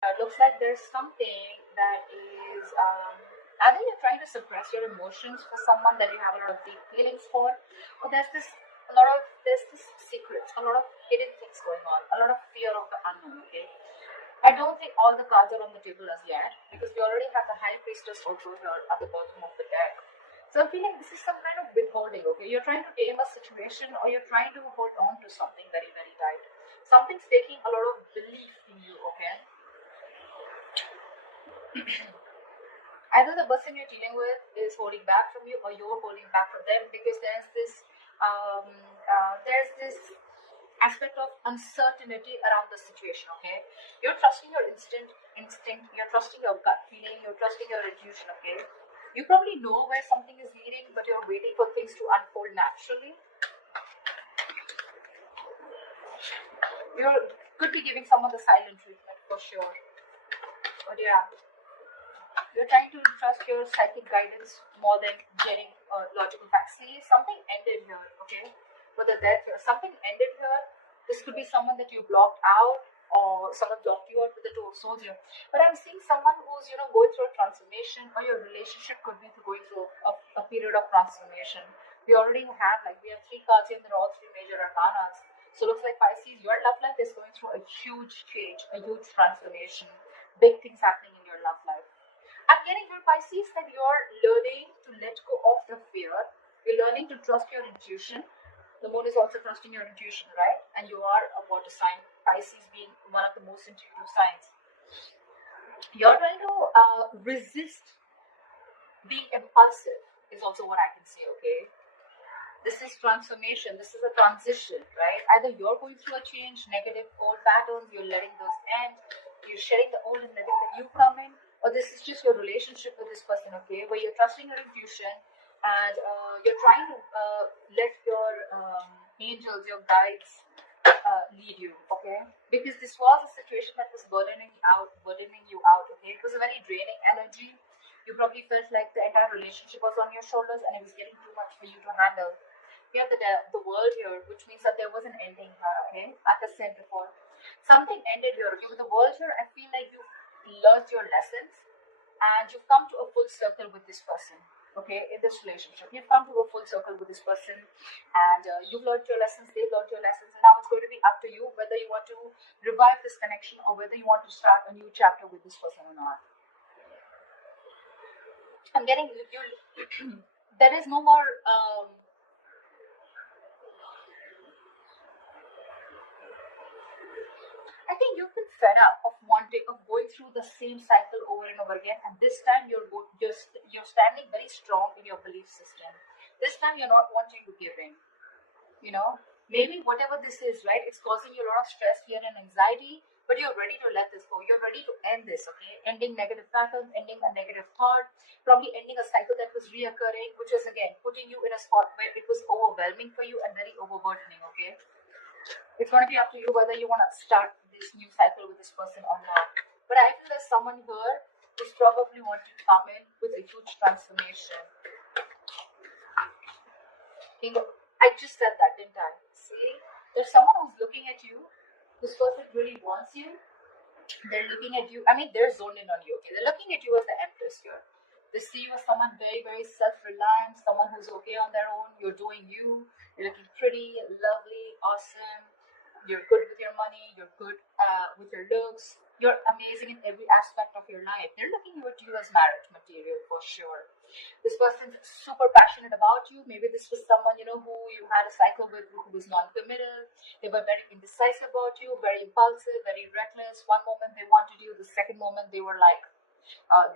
Looks like there's something that is either you're trying to suppress your emotions for someone that you have a lot of deep feelings for, or there's this secrets, a lot of hidden things going on, a lot of fear of the unknown. Okay, I don't think all the cards are on the table as yet because we already have the High Priestess also here at the bottom of the deck. So I'm feeling this is some kind of withholding. Okay, you're trying to tame a situation, or you're trying to hold on to something very very tight. Something's taking a lot of belief in you. Okay, either the person you're dealing with is holding back from you or you're holding back from them because um, there's this aspect of uncertainty around the situation. Okay, you're trusting your instinct, you're trusting your gut feeling, you're trusting your intuition. Okay, you probably know where something is leading, but you're waiting for things to unfold naturally. You could be giving someone the silent treatment for sure, but yeah, you're trying to trust your psychic guidance more than getting logical facts. See, something ended here, okay? Whether that something ended here, this could be someone that you blocked out or someone blocked you out with the Two of Swords here. But I'm seeing someone who's, going through a transformation, or your relationship could be going through a period of transformation. We have three cards here, and they're all three major arcanas. So looks like Pisces, your love life is going through a huge change, a huge transformation, big things happening in your love life. I'm getting your Pisces that you're learning to let go of the fear. You're learning to trust your intuition. The moon is also trusting your intuition, right? And you are a water sign, Pisces being one of the most intuitive signs. You're trying to resist being impulsive, is also what I can see, okay? This is transformation, this is a transition, right? Either you're going through a change, negative old patterns, you're letting those end, you're shedding the old and letting the new come in, or this is just your relationship with this person, okay, where you're trusting your intuition and you're trying to let your angels, your guides lead you, okay? Because this was a situation that was burdening you out, okay? It was a very draining energy. You probably felt like the entire relationship was on your shoulders and it was getting too much for you to handle. We have the world here, which means that there was an ending here, okay? Like I said before, something ended here, okay? With the world here, I feel like you've learned your lessons and you've come to a full circle with this person, okay? In this relationship, you've come to a full circle with this person and you've learned your lessons, they've learned your lessons, and now it's going to be up to you whether you want to revive this connection or whether you want to start a new chapter with this person or not. I'm getting you. There is no more. I think you've been fed up of wanting of going through the same cycle over and over again, and this time you're standing very strong in your belief system. This time you're not wanting to give in. You know, maybe whatever this is, right? It's causing you a lot of stress, fear, and anxiety. But you're ready to let this go. You're ready to end this. Okay, ending negative patterns, ending a negative thought, probably ending a cycle that was reoccurring, which is again putting you in a spot where it was overwhelming for you and very overburdening. Okay, it's going to be up to you whether you want to start this new cycle with this person or not. But I feel there's someone here who's probably wanting to come in with a huge transformation. I just said that, didn't I? See, there's someone who's looking at you. This person really wants you. They're looking at you. I mean, they're zoned in on you. Okay, they're looking at you as the empress here. They see you as someone very, very self-reliant, someone who's okay on their own. You're doing you. You're looking pretty, lovely, awesome. You're good with your money. You're good with your looks. You're amazing in every aspect of your life. They're looking at you as marriage material for sure. This person's super passionate about you. Maybe this was someone who you had a cycle with who was non-committal. They were very indecisive about you, very impulsive, very reckless. One moment they wanted you, the second moment they were like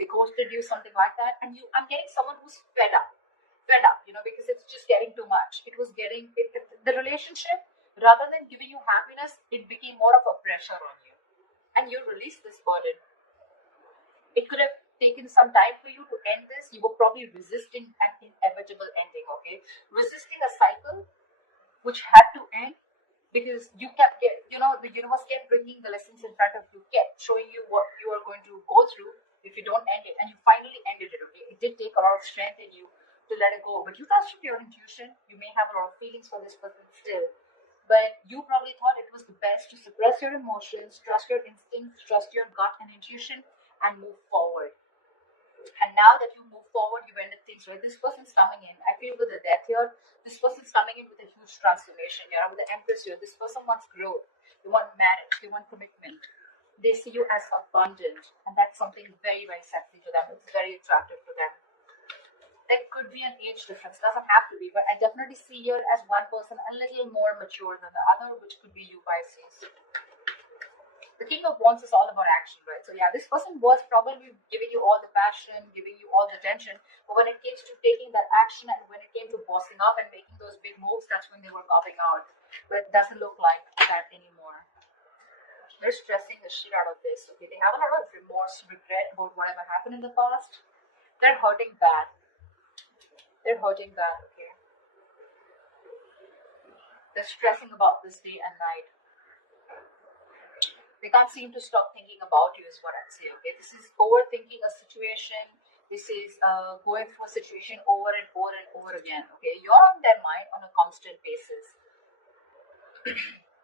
they ghosted you, something like that. And I'm getting someone who's fed up, because it's just getting too much. It was getting the relationship rather than giving you happiness, it became more of a pressure on you, and you release this burden. It could have taken some time for you to end this. You were probably resisting an inevitable ending, okay? Resisting a cycle which had to end because the universe kept bringing the lessons in front of you, kept showing you what you are going to go through if you don't end it, and you finally ended it, okay? It did take a lot of strength in you to let it go, but you trusted your intuition. You may have a lot of feelings for this person still, But you probably thought it was the best to suppress your emotions, trust your instincts, trust your gut and intuition, and move forward. And now that you move forward, you've ended things, right? This person's coming in. I feel with the death here, this person's coming in with a huge transformation here. With the Empress here, this person wants growth. They want marriage. They want commitment. They see you as abundant. And that's something very, very sexy to them. It's very attractive to them. There could be an age difference. Doesn't have to be. But I definitely see here as one person a little more mature than the other, which could be you, Pisces. The King of Wands is all about action, right? So yeah, this person was probably giving you all the passion, giving you all the tension, but when it came to taking that action and when it came to bossing up and making those big moves, that's when they were popping out. But it doesn't look like that anymore. They're stressing the shit out of this, okay? They have a lot of remorse, regret about whatever happened in the past. They're hurting bad. They're hurting bad, okay? They're stressing about this day and night. They can't seem to stop thinking about you is what I'd say, okay? This is overthinking a situation. This is going through a situation over and over and over again, okay? You're on their mind on a constant basis.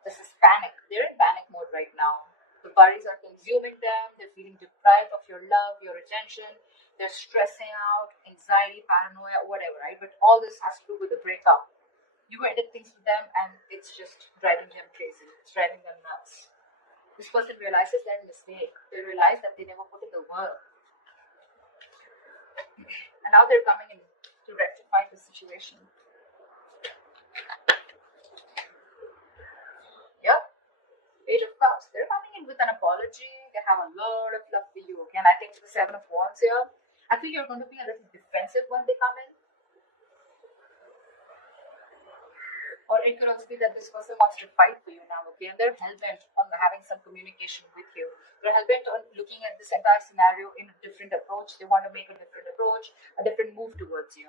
This is panic. They're in panic mode right now. The worries are consuming them. They're feeling deprived of your love, your attention. They're stressing out, anxiety, paranoia, whatever, right? But all this has to do with the breakup. You ended things with them and it's just driving them crazy. It's driving them nuts. This person realizes their mistake. They realize that they never put in the work. And now they're coming in to rectify the situation. Yep. Page of Cups. They're coming in with an apology. They have a lot of love for you. Okay, and I think the Seven of Wands here, I think you're going to be a little defensive when they come in. Or it could also be that this person wants to fight for you now, okay? And they're hell-bent on having some communication with you. They're hell-bent on looking at this entire scenario in a different approach. They want to make a different approach, a different move towards you.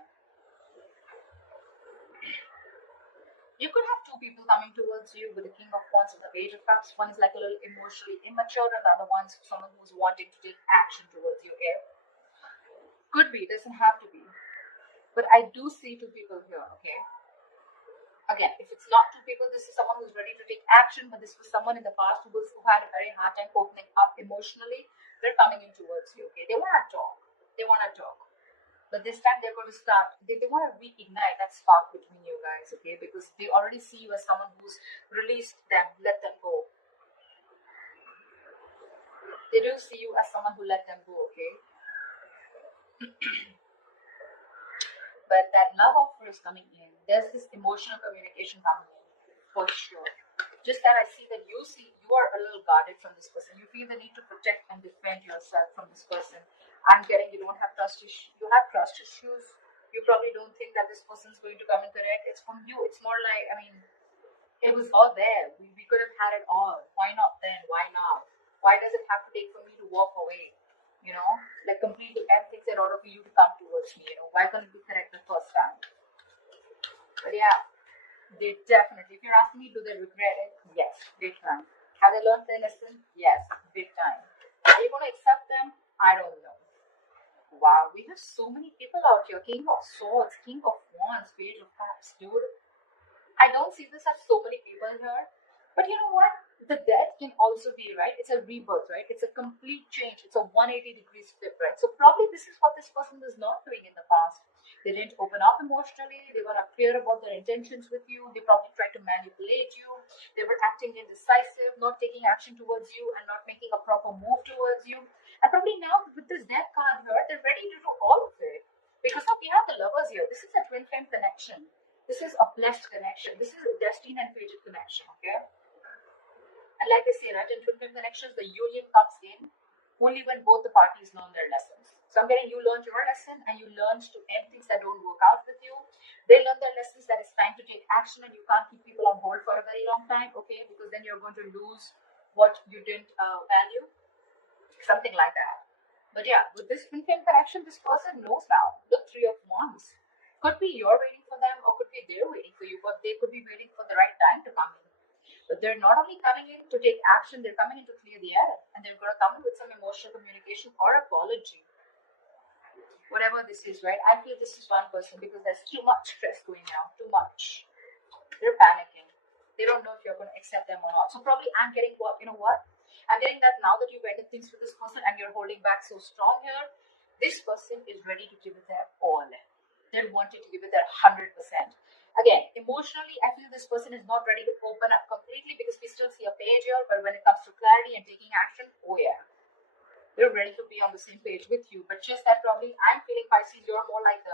You could have two people coming towards you with the King of Wands and the Page of Cups. One is like a little emotionally immature and the other one's someone who's wanting to take action towards you, okay? Could be, doesn't have to be. But I do see two people here, okay? Again, if it's not two people, this is someone who's ready to take action, but this was someone in the past who had a very hard time opening up emotionally. They're coming in towards you, okay? They want to talk. They want to talk. But this time they're going to start, they want to reignite that spark between you guys, okay? Because they already see you as someone who's released them, let them go. They do see you as someone who let them go, okay? But that love offer is coming in. There's this emotional communication coming in, for sure. Just that I see that you are a little guarded from this person. You feel the need to protect and defend yourself from this person. I'm getting you don't have trust issues. You have trust issues. You probably don't think that this person's going to come in correct. It's from you. It's more like, I mean, it was all there. We could have had it all. Why not then? Why now? Why does it have to take for me to walk away? You know, like completely everything's in order for you to come towards me. You know, why couldn't it be correct the first time? But yeah, they definitely, if you're asking me, do they regret it? Yes, big time. Have they learned their lesson? Yes, big time. Are you going to accept them? I don't know. Wow, we have so many people out here. King of Swords, King of Wands, Page of Cups, dude. I don't see this as so many people here. But you know what? The death can also be, right? It's a rebirth, right? It's a complete change. It's a 180 degrees flip, right? So probably this is what this person was not doing in the past. They didn't open up emotionally. They were not clear about their intentions with you. They probably tried to manipulate you. They were acting indecisive, not taking action towards you and not making a proper move towards you. And probably now with this death card here, they're ready to do all of it. Because now we have the lovers here. This is a twin flame connection. This is a blessed connection. This is a destined and fated connection, okay? And like I say, right, in twin flame connections, the union comes in only when both the parties learn their lessons. So I'm getting you learned your lesson and you learned to end things that don't work out with you. They learn their lessons that it's time to take action and you can't keep people on hold for a very long time, okay? Because then you're going to lose what you didn't value. Something like that. But yeah, with this twin flame connection, this person knows now. The Three of Wands. Could be you're waiting for them or could be they're waiting for you, but they could be waiting for the right time to come in. But they're not only coming in to take action, they're coming in to clear the air. And they're going to come in with some emotional communication or apology. Whatever this is, right? I feel this is one person because there's too much stress going on. Too much. They're panicking. They don't know if you're going to accept them or not. So probably I'm getting what, you know what? I'm getting that now that you've ended things with this person and you're holding back so strong here, this person is ready to give it their all. They want you to give it their 100%. Again, emotionally, I feel this person is not ready to open up completely because we still see a page here, but when it comes to clarity and taking action, oh yeah, they're ready to be on the same page with you. But just that probably I'm feeling Pisces, you're more like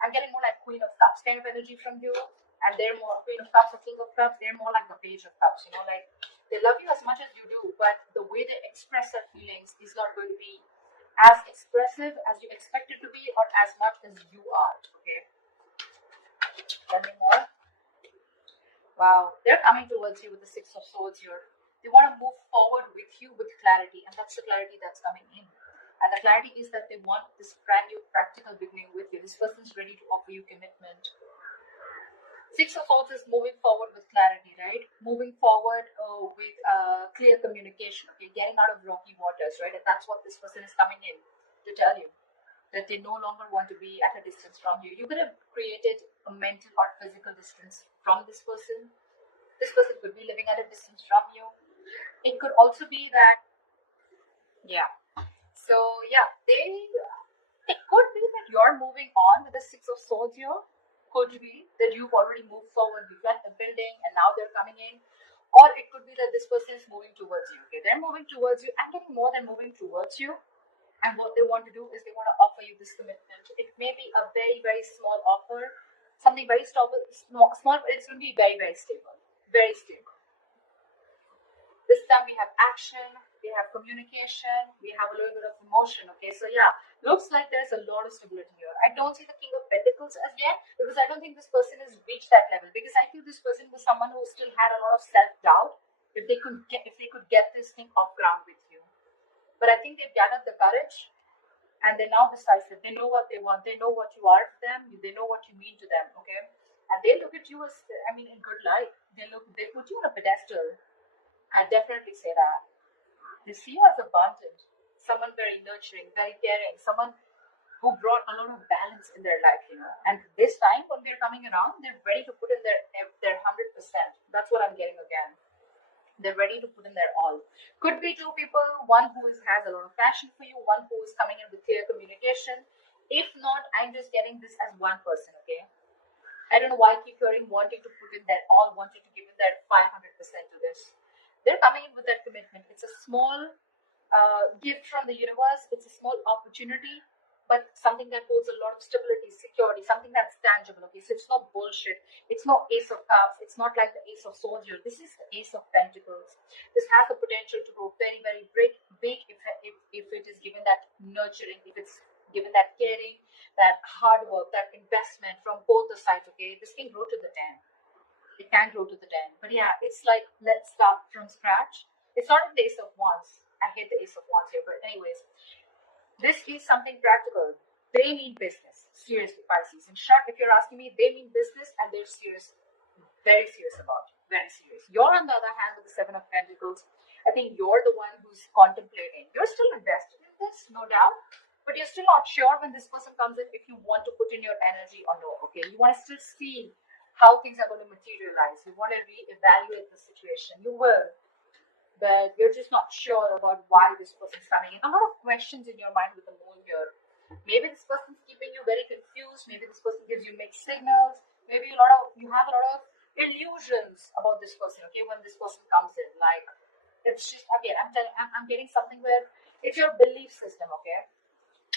I'm getting more like Queen of Cups kind of energy from you. And they're more Queen of Cups or King of Cups, they're more like the Page of Cups, like they love you as much as you do, but the way they express their feelings is not going to be as expressive as you expect it to be or as much as you are, okay? Tell me more. Wow, they're coming towards you with the Six of Swords here. They want to move forward with you with clarity, and that's the clarity that's coming in. And the clarity is that they want this brand new practical beginning with you. This person's ready to offer you commitment. Six of Swords is moving forward with clarity, right? Moving forward with clear communication, okay? Getting out of rocky waters, right? And that's what this person is coming in to tell you. That they no longer want to be at a distance from you. You could have created a mental or physical distance from this person. This person could be living at a distance from you. It could also be that, yeah. So, yeah, it could be that you're moving on with the Six of Swords here. Could be that you've already moved forward, you've left the building, and now they're coming in. Or it could be that this person is moving towards you, okay? They're moving towards you. I'm getting more than moving towards you. And what they want to do is they want to offer you this commitment. It may be a very, very small offer, something very small, but it's going to be very, very stable. Very stable. This time we have action, we have communication, we have a little bit of emotion, okay? So yeah, looks like there's a lot of stability here. I don't see the King of Pentacles as yet because I don't think this person has reached that level, because I feel this person was someone who still had a lot of self-doubt if they could get this thing off ground with you. But I think they've gathered the courage and they're now decisive. They know what they want. They know what you are to them. They know what you mean to them, okay? And they look at you as, in good light. They put you on a pedestal. I definitely say that. They see you as abundant, someone very nurturing, very caring, someone who brought a lot of balance in their life, And this time when they're coming around, they're ready to put in their 100%. That's what I'm getting again. They're ready to put in their all. Could be two people, one who has a lot of passion for you, one who is coming in with clear communication. If not, I'm just getting this as one person, okay? I don't know why I keep hearing wanting to put in their all, wanting to give in their 500% to this. They're coming in with that commitment. It's a small gift from the universe. It's a small opportunity, but something that holds a lot of stability, security, something that's tangible, okay? So it's not bullshit. It's not Ace of Cups. It's not like the Ace of Swords. This is the Ace of Pentacles. This has the potential to grow very, very big if it is given that nurturing, if it's given that caring, that hard work, that investment from both the sides, okay? This can grow to the 10. It can grow to the 10. But yeah, it's like, let's start from scratch. It's not the Ace of Wands. I hate the Ace of Wands here, but anyways, this is something practical. They mean business. Seriously, Pisces. In short, if you're asking me, they mean business and they're serious. Very serious about it. Very serious. You're on the other hand with the Seven of Pentacles. I think you're the one who's contemplating. You're still invested in this, no doubt. But you're still not sure when this person comes in if you want to put in your energy or no. Okay, you want to still see how things are going to materialize. You want to reevaluate the situation. You will. But you're just not sure about why this person's coming in. A lot of questions in your mind with the moon here. Maybe this person's keeping you very confused. Maybe this person gives you mixed signals. Maybe you have a lot of illusions about this person, okay, when this person comes in. Like, it's just, again, I'm getting something where it's your belief system, okay?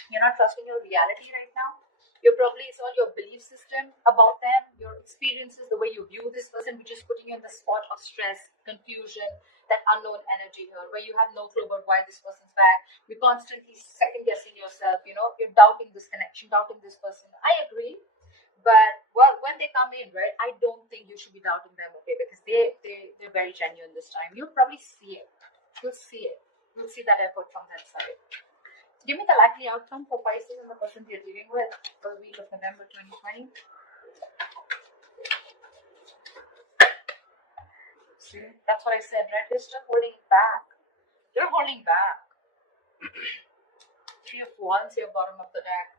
You're not trusting your reality right now. It's all your belief system about them, your experiences, the way you view this person, which is putting you in the spot of stress, confusion, that unknown energy here, where you have no clue about why this person's back. You're constantly second guessing yourself, you're doubting this connection, doubting this person. I agree. But when they come in, right, I don't think you should be doubting them, okay, because they're very genuine this time. You'll probably see it. You'll see it. You'll see that effort from that side. Give me the likely outcome for Pisces and the person you're dealing with for the week of November 2020. See, that's what I said, right? They're still holding back. They're holding back. Three of Wands here, bottom of the deck.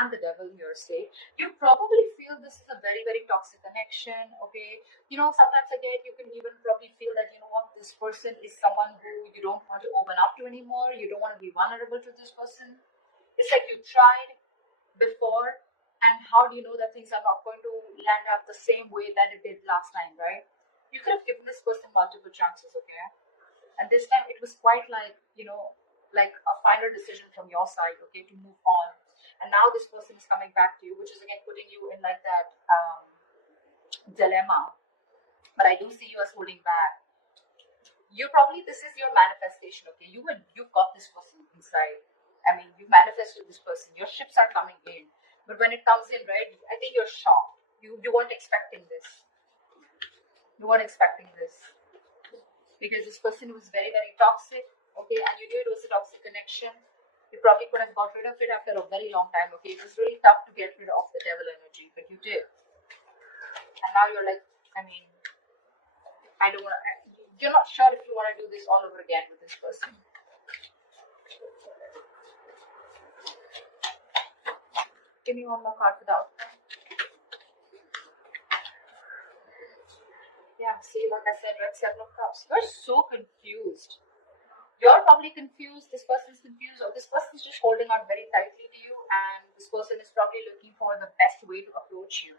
and the devil here say, you probably feel this is a very, very toxic connection. Okay, sometimes again you can even probably feel that, what, this person is someone who you don't want to open up to anymore. You don't want to be vulnerable to this person. It's like you tried before, and how do you know that things are not going to land up the same way that it did last time, right? You could have given this person multiple chances, okay? And this time it was quite like, like a final decision from your side, okay, to move on. And now this person is coming back to you, which is again putting you in like that dilemma. But I do see you as holding back. You probably, this is your manifestation, okay? You've got this person inside. I mean, you manifested this person. Your ships are coming in. But when it comes in, right, I think you're shocked. You weren't expecting this. You weren't expecting this. Because this person was very, very toxic, okay, and you knew it was a toxic connection. You probably could have got rid of it after a very long time, okay? It was really tough to get rid of the devil energy, but you did. And now you're like, I mean, I don't want to, you're not sure if you want to do this all over again with this person. Give me one more card for the outcome. Yeah, see, like I said, red, 7 of cups. You're so confused. You're probably confused, this person's confused, or this person's just holding on very tightly to you, and this person is probably looking for the best way to approach you.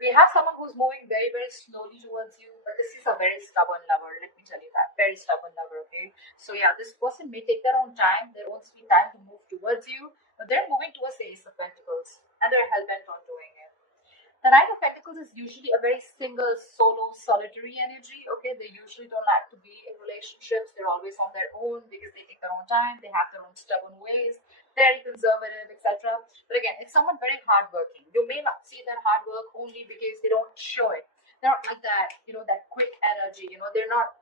We have someone who's moving very, very slowly towards you, but this is a very stubborn lover, let me tell you that. Very stubborn lover, okay? So yeah, this person may take their own time, their own sweet time to move towards you, but they're moving towards the Ace of Pentacles, and they're hell-bent on doing it. The Knight of Pentacles is usually a very single, solo, solitary energy, okay? They usually don't like to be in relationships. They're always on their own because they take their own time. They have their own stubborn ways, very conservative, etc. But again, it's someone very hardworking. You may not see their hard work only because they don't show it. They're not like that, that quick energy. They're not.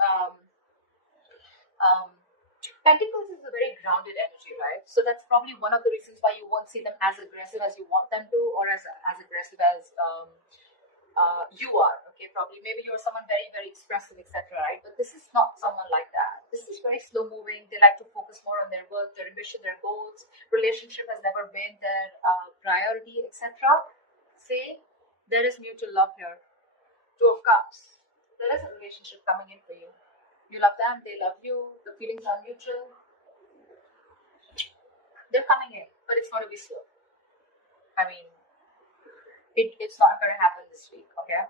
Pentacles is a very grounded energy, right? So that's probably one of the reasons why you won't see them as aggressive as you want them to, or as aggressive as you are. Okay, probably maybe you're someone very, very expressive, etc. Right? But this is not someone like that. This is very slow moving. They like to focus more on their work, their ambition, their goals. Relationship has never been their priority, etc. See, there is mutual love here. 2 of Cups. There is a relationship coming in for you. You love them, they love you, the feelings are mutual. They're coming in, but it's going to be slow. I mean, it's not going to happen this week, okay?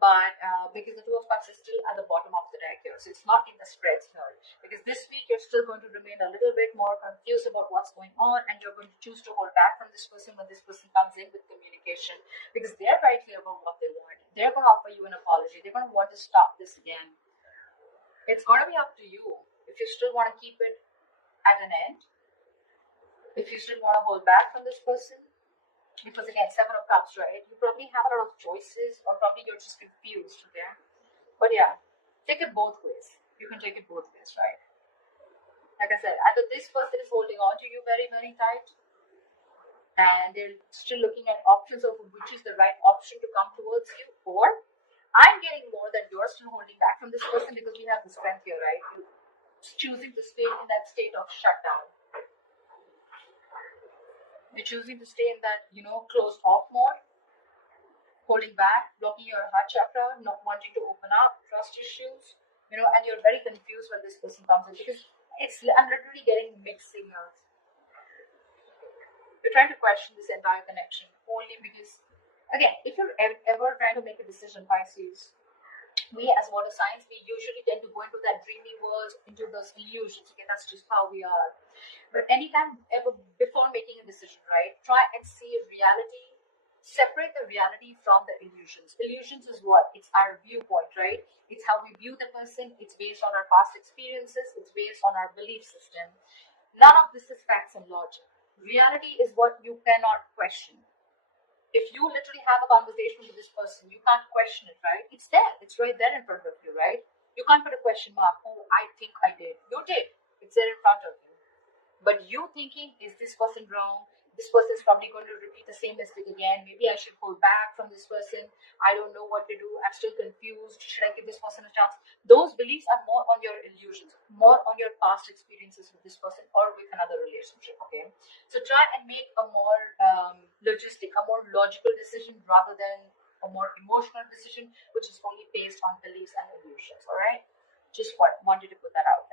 But because the 2 of Cups is still at the bottom of the deck here, so it's not in the spreads here. Because this week you're still going to remain a little bit more confused about what's going on, and you're going to choose to hold back from this person when this person comes in with communication, because they're very clear about what they want. They're going to offer you an apology. They're going to want to stop this again. It's going to be up to you if you still want to keep it at an end, if you still want to hold back from this person. Because again, 7 of Cups, right? You probably have a lot of choices, or probably you're just confused, okay? But yeah, take it both ways. You can take it both ways, right? Like I said, either this person is holding on to you very, very tight, and they're still looking at options of which is the right option to come towards you, or I'm getting more that you're still holding back from this person because we have the strength here, right? You're choosing to stay in that state of shutdown. You're choosing to stay in that, closed off mode, holding back, blocking your heart chakra, not wanting to open up, trust issues, and you're very confused when this person comes in because I'm literally getting mixed signals. You're trying to question this entire connection only because, again, if you're ever trying to make a decision, Pisces, we as water signs, we usually tend to go into that dreamy world, into those illusions. Okay, that's just how we are. But anytime ever before making a decision, right, try and see reality. Separate the reality from the illusions. Illusions is what? It's our viewpoint, right? It's how we view the person. It's based on our past experiences. It's based on our belief system. None of this is facts and logic. Reality is what you cannot question. If you literally have a conversation with this person, you can't question it, right? It's there. It's right there in front of you, right? You can't put a question mark. Oh, I think I did. You did. It's there in front of you. But you thinking, is this person wrong? this person is probably going to repeat the same mistake again. Maybe I should pull back from this person. I don't know what to do. I'm still confused. Should I give this person a chance? Those beliefs are more on your illusions, more on your past experiences with this person or with another relationship. Okay, so try and make a more logistic, a more logical decision rather than a more emotional decision, which is only based on beliefs and illusions. All right, just wanted to put that out.